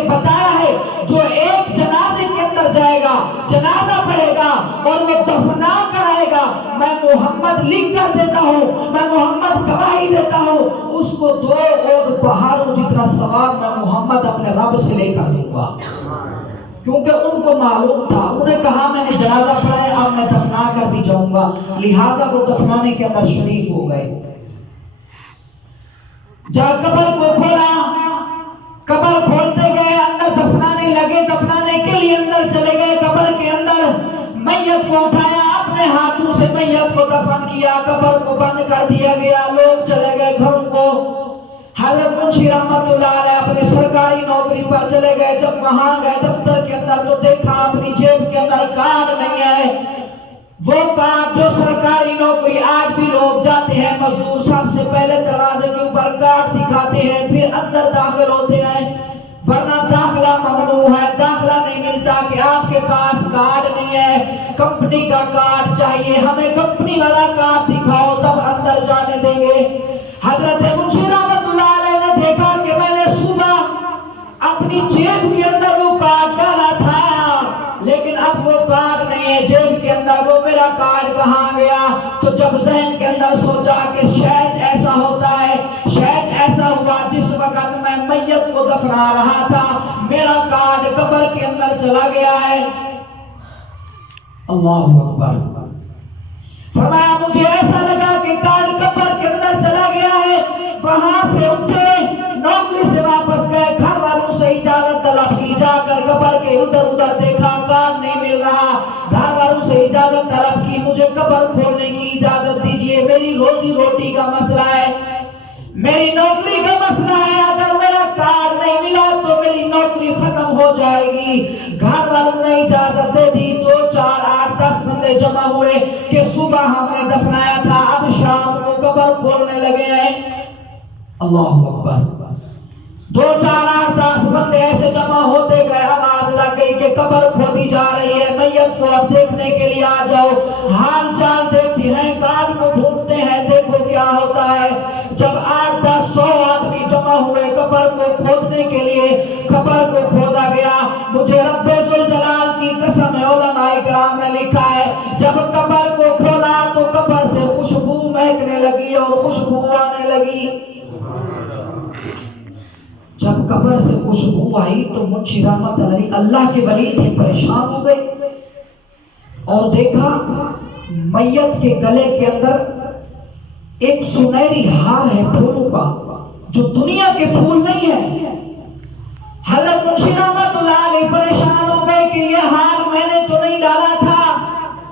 نے بتایا ہے جو ایک جنازے کے اندر جائے گا، جنازہ پڑھے گا اور وہ دفنا کر آئے گا، میں محمد لکھ کر دیتا ہوں، میں محمد گواہی دیتا ہوں، اس کو 2 اونٹ پہاڑوں جتنا ثواب میں محمد اپنے رب سے لے کر دوں گا۔ کیونکہ ان کو معلوم تھا، انہوں نے کہا میں نے جنازہ پڑھا ہے، اب میں دفنا کر بھی جاؤں گا، لہٰذا وہ دفنانے کے اندر شریک ہو گئے۔ جب قبر کو کھولا، قبر کھولتے گئے، اندر دفنانے لگے، دفنانے کے لیے اندر چلے گئے، قبر کے اندر میت کو اٹھایا، اپنے ہاتھوں سے میت کو دفن کیا، قبر کو بند کر دیا گیا، لوگ چلے گئے گھروں کو۔ حضرت منشی رحمت اللہ علیہ اپنی سرکاری نوکری پر چلے گئے، جب وہاں گئے دفتر کے اندر تو دیکھا اپنی جیب کے اندر کارڈ نہیں ہے، وہ کارڈ جو سرکاری نوکری آج بھی لوگ جاتے ہیں مزدور، سب سے پہلے دروازے کے اوپر کارڈ دکھاتے ہیں پھر اندر داخل ہوتے ہیں، ورنہ داخلہ ممنوع ہے، داخلہ نہیں ملتا کہ آپ کے پاس کارڈ نہیں ہے، کمپنی کا کارڈ چاہیے، ہمیں کمپنی والا کارڈ دکھاؤ تب اندر جانے دیں گے۔ حضرت منشی رحمت اللہ علیہ نے دیکھا کہ میں نے صبح اپنی جیب کے اندر وہ کارڈ ڈالا تھا، لیکن اب وہ کارڈ نہیں ہے جیب کے اندر، وہ میرا کارڈ کہاں گیا؟ تو جب ذہن کے اندر سوچا کہ شاید ایسا ہوتا ہے، شاید ایسا ہوا جس وقت میں میت کو دفنا رہا تھا میرا کارڈ قبر کے اندر چلا گیا ہے۔ اللہ اکبر۔ فرمایا مجھے ایسا لگا کہ کارڈ قبر کے اندر چلا گیا ہے، وہاں سے اٹھے، نوکری سے واپس گئے، گھر والوں سے اجازت طلب کی، جا کر قبر کے ادھر ادھر دیکھا کارڈ نہیں مل رہا، گھر والوں سے اجازت طلب کی، مجھے قبر کھولنے کی اجازت دیجئے، میری روزی روٹی کا مسئلہ ہے، میری نوکری کا مسئلہ ہے، اگر میرا کارڈ نہیں ملا تو میری نوکری ختم ہو جائے گی۔ گھر والوں نے اجازت دے دی، 2 4 8 10 بندے جمع ہوئے کہ صبح ہم نے دفنایا تھا، اب شام کو قبر کھولنے لگے ہیں۔ اللہ اکبر۔ 2 4 8 10 بندے ایسے جمع ہوتے گئے، آواز لگ گئی کہ قبر کھودی جا رہی ہے، میت کو اب دیکھنے کے لیے آ جاؤ، حال چال دیکھتے ہیں، کارڈ کو ڈھونڈتے ہیں، دیکھو کیا ہوتا ہے۔ جب 8 10 100 آدمی جمع ہوئے قبر کو کھودنے کے لیے، قبر کو کھودا گیا، مجھے رب ذوالجلال کی قسم ہے، علماء کرام نے لکھا ہے جب قبر کو کھولا تو قبر سے خوشبو مہکنے لگی اور خوشبو آنے لگی۔ جب قبر سے خوشبو آئی تو منشی رحمت اللہ کے ولی تھے، پریشان ہو گئے اور دیکھا میت کے گلے کے اندر ایک سنہری ہار ہے پھولوں کا، جو دنیا کے پھول نہیں ہے۔ حضرت منشی رحمت اللہ علیہ پریشان ہو گئے کہ یہ ہار میں نے تو نہیں ڈالا تھا،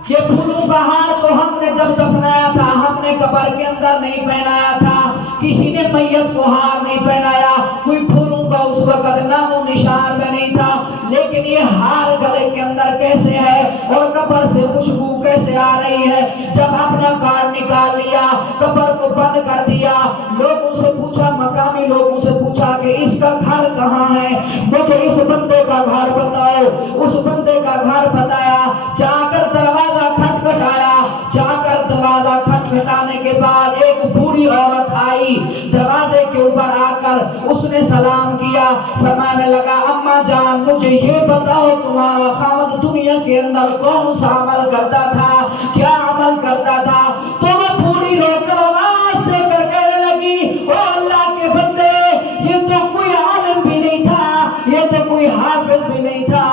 یہ پھولوں کا ہار تو ہم نے جب دفنایا تھا، ہم نے قبر کے اندر نہیں پہنایا تھا، کسی نے میت کو ہار نہیں پہنایا، کوئی پھولوں کا اس وقت نام و نشان میں نہیں تھا، لیکن یہ ہار گلے کے اندر کیسے ہے اور قبر سے خوشبو کیسے آ رہی ہے؟ جب اپنا کارڈ نکال لیا، قبر کو بند کر دیا، لوگوں سے پوچھا، مقامی لوگوں سے پوچھا کہ اس کا گھر کہاں ہے، مجھے اس بندے کا گھر بتاؤ، اس بندے کا گھر بتایا، جا کر دروازہ کھٹکھٹایا، جا کر دروازہ کھٹکھٹانے کے بعد ایک بوڑھی عورت آئی، دروازے کے اوپر آ کر اس نے سلام کیا، فرمانے لگا اماں جان مجھے یہ بتاؤ تمہارا خاوند دنیا کے اندر کون سا عمل کرتا تھا، کیا عمل کرتا تھا؟ تو وہ بوڑھی رو کر آواز دے کر کہنے لگی او اللہ کے بندے، یہ تو کوئی عالم بھی نہیں تھا، یہ تو کوئی حافظ بھی نہیں تھا،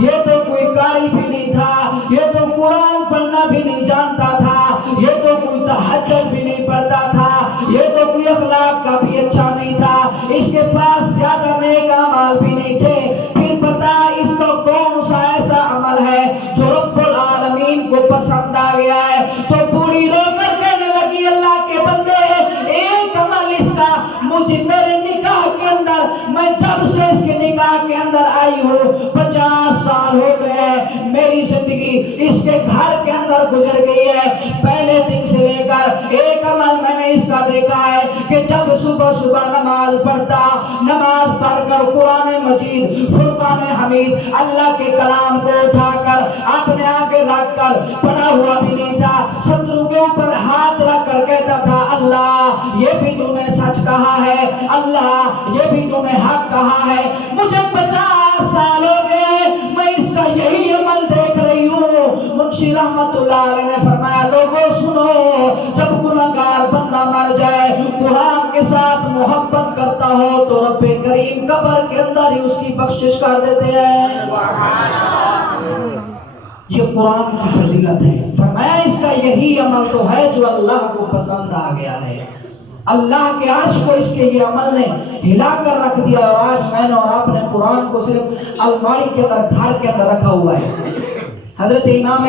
یہ تو کوئی قاری بھی نہیں تھا، یہ تو قرآن پڑھنا بھی نہیں جانتا تھا، یہ تو کوئی تہجد بھی نہیں پڑھتا تھا، یہ تو کوئی اخلاق کا بھی اچھا نہیں تھا، اس کے پاس زیادہ نیک اعمال بھی نہیں تھے، پھر بتا اس کا کون سا ایسا عمل ہے جو رب العالمین کو پسند آ گیا ہے؟ تو بوڑھی رو کر کہنے لگی اللہ کے بندے ایک عمل اس کا، مجھے میرے نکاح کے اندر، میں جب سے اس کے نکاح کے اندر آئی ہوں 50 سال ہو گئے، میری زندگی اس کے گھر کے اندر گزر گئی ہے، پہلے دن سے لے کر ایک عمل میں نے اس کا دیکھا ہے کہ جب صبح صبح نماز پڑھتا، نماز پڑھ کر قرآن مجید فرقان حمید اللہ کے کلام کو اٹھا کر اپنے آگے رکھ کر پڑھا ہوا بھی نہیں تھا، صدروں کے اوپر ہاتھ رکھ کر کہتا تھا اللہ یہ بھی تو نے سچ کہا ہے، اللہ یہ بھی تو نے حق کہا ہے، مجھے 50 قرآن کے ساتھ محبت کرتا ہو تو رب کریم قبر کے اندر ہی اس کی بخشش کر دیتے ہیں. یہ قرآن کی فضیلت ہے. فرمایا اس کا یہی عمل تو ہے جو اللہ کو پسند آ گیا ہے. اللہ کے عرش کو اس کے یہ عمل نے ہلا کر رکھ دیا، اور آج میں نے اور آپ نے قرآن کو صرف الماری کے اندر، گھر کے اندر رکھا ہوا ہے. حضرت امام